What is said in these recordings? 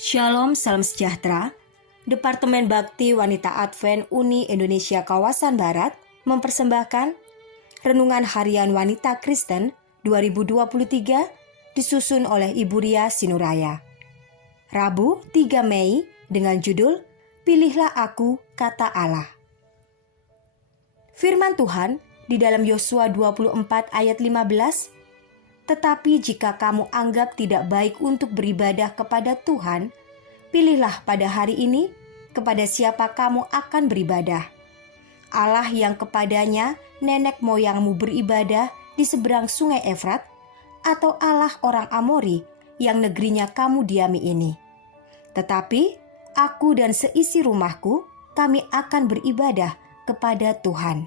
Shalom, salam sejahtera. Departemen Bakti Wanita Advent Uni Indonesia Kawasan Barat mempersembahkan Renungan Harian Wanita Kristen 2023 disusun oleh Ibu Ria Sinuraya. Rabu 3 Mei dengan judul Pilihlah Aku, Kata Allah. Firman Tuhan di dalam Yosua 24 ayat 15, tetapi jika kamu anggap tidak baik untuk beribadah kepada Tuhan, pilihlah pada hari ini kepada siapa kamu akan beribadah. Allah yang kepadanya nenek moyangmu beribadah di seberang sungai Efrat, atau Allah orang Amori yang negerinya kamu diami ini. Tetapi aku dan seisi rumahku, kami akan beribadah kepada Tuhan.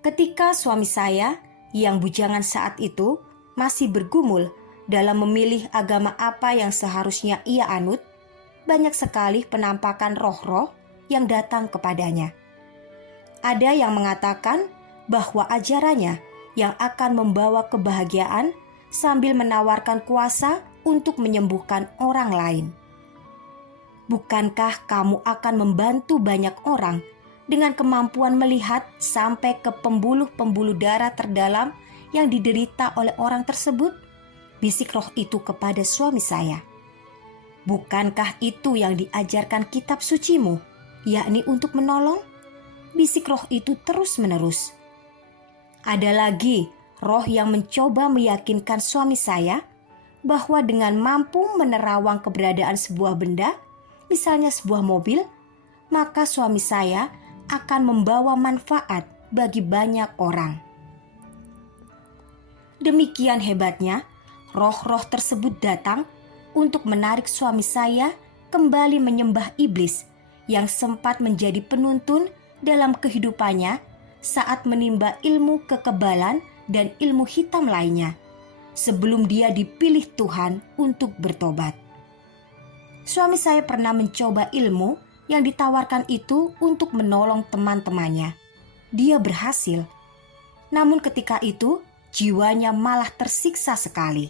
Ketika suami saya yang bujangan saat itu masih bergumul dalam memilih agama apa yang seharusnya ia anut, banyak sekali penampakan roh-roh yang datang kepadanya. Ada yang mengatakan bahwa ajarannya yang akan membawa kebahagiaan sambil menawarkan kuasa untuk menyembuhkan orang lain. Bukankah kamu akan membantu banyak orang dengan kemampuan melihat sampai ke pembuluh-pembuluh darah terdalam yang diderita oleh orang tersebut? Bisik roh itu kepada suami saya. Bukankah itu yang diajarkan kitab sucimu, yakni untuk menolong? Bisik roh itu terus-menerus. Ada lagi roh yang mencoba meyakinkan suami saya bahwa dengan mampu menerawang keberadaan sebuah benda, misalnya sebuah mobil, maka suami saya akan membawa manfaat bagi banyak orang. Demikian hebatnya, roh-roh tersebut datang untuk menarik suami saya kembali menyembah iblis yang sempat menjadi penuntun dalam kehidupannya saat menimba ilmu kekebalan dan ilmu hitam lainnya, sebelum dia dipilih Tuhan untuk bertobat. Suami saya pernah mencoba ilmu yang ditawarkan itu untuk menolong teman-temannya. Dia berhasil. Namun ketika itu, jiwanya malah tersiksa sekali.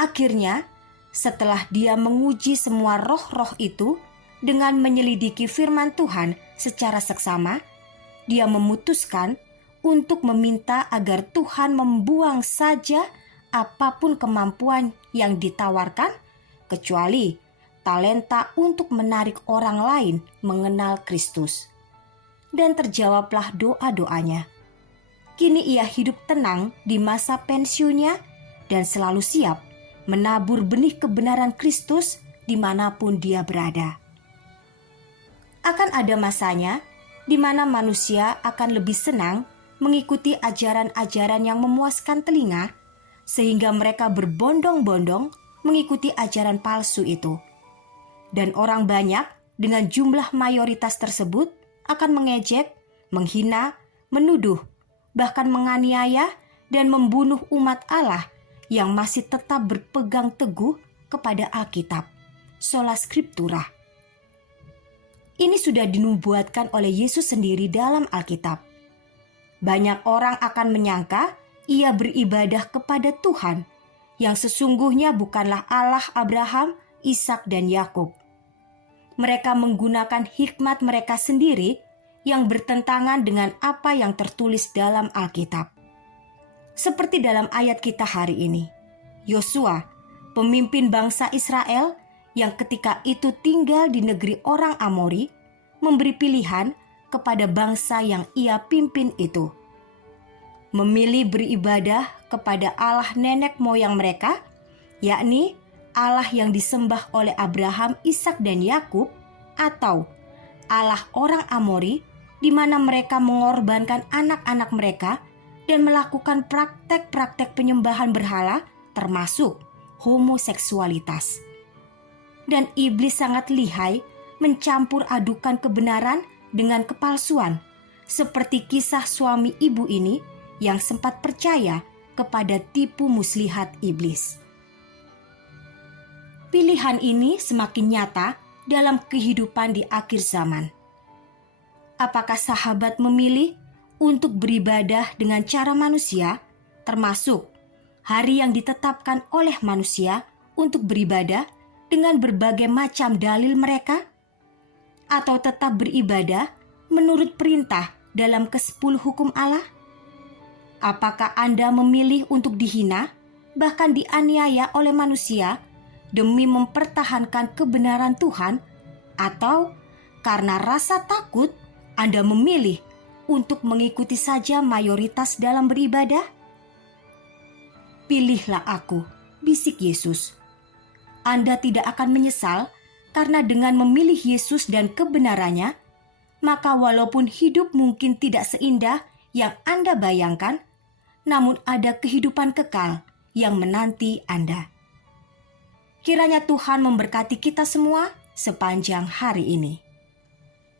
Akhirnya, setelah dia menguji semua roh-roh itu dengan menyelidiki firman Tuhan secara seksama, dia memutuskan untuk meminta agar Tuhan membuang saja apapun kemampuan yang ditawarkan, kecuali talenta untuk menarik orang lain mengenal Kristus. Dan terjawablah doa-doanya. Kini ia hidup tenang di masa pensiunnya dan selalu siap menabur benih kebenaran Kristus dimanapun dia berada. Akan ada masanya di mana manusia akan lebih senang mengikuti ajaran-ajaran yang memuaskan telinga, sehingga mereka berbondong-bondong mengikuti ajaran palsu itu. Dan orang banyak dengan jumlah mayoritas tersebut akan mengejek, menghina, menuduh, bahkan menganiaya dan membunuh umat Allah yang masih tetap berpegang teguh kepada Alkitab, sola scriptura. Ini sudah dinubuatkan oleh Yesus sendiri dalam Alkitab. Banyak orang akan menyangka ia beribadah kepada Tuhan, yang sesungguhnya bukanlah Allah Abraham, Ishak dan Yakub. Mereka menggunakan hikmat mereka sendiri yang bertentangan dengan apa yang tertulis dalam Alkitab. Seperti dalam ayat kita hari ini, Yosua, pemimpin bangsa Israel yang ketika itu tinggal di negeri orang Amori, memberi pilihan kepada bangsa yang ia pimpin itu. Memilih beribadah kepada Allah nenek moyang mereka, yakni Allah yang disembah oleh Abraham, Ishak dan Yakub, atau Allah orang Amori, di mana mereka mengorbankan anak-anak mereka dan melakukan praktek-praktek penyembahan berhala, termasuk homoseksualitas. Dan iblis sangat lihai mencampur adukan kebenaran dengan kepalsuan, seperti kisah suami ibu ini yang sempat percaya kepada tipu muslihat iblis. Pilihan ini semakin nyata dalam kehidupan di akhir zaman. Apakah sahabat memilih untuk beribadah dengan cara manusia, termasuk hari yang ditetapkan oleh manusia untuk beribadah dengan berbagai macam dalil mereka? Atau tetap beribadah menurut perintah dalam ke-10 hukum Allah? Apakah Anda memilih untuk dihina, bahkan dianiaya oleh manusia demi mempertahankan kebenaran Tuhan? Atau karena rasa takut Anda memilih untuk mengikuti saja mayoritas dalam beribadah? Pilihlah aku, bisik Yesus. Anda tidak akan menyesal karena dengan memilih Yesus dan kebenarannya, maka walaupun hidup mungkin tidak seindah yang Anda bayangkan, namun ada kehidupan kekal yang menanti Anda. Kiranya Tuhan memberkati kita semua sepanjang hari ini.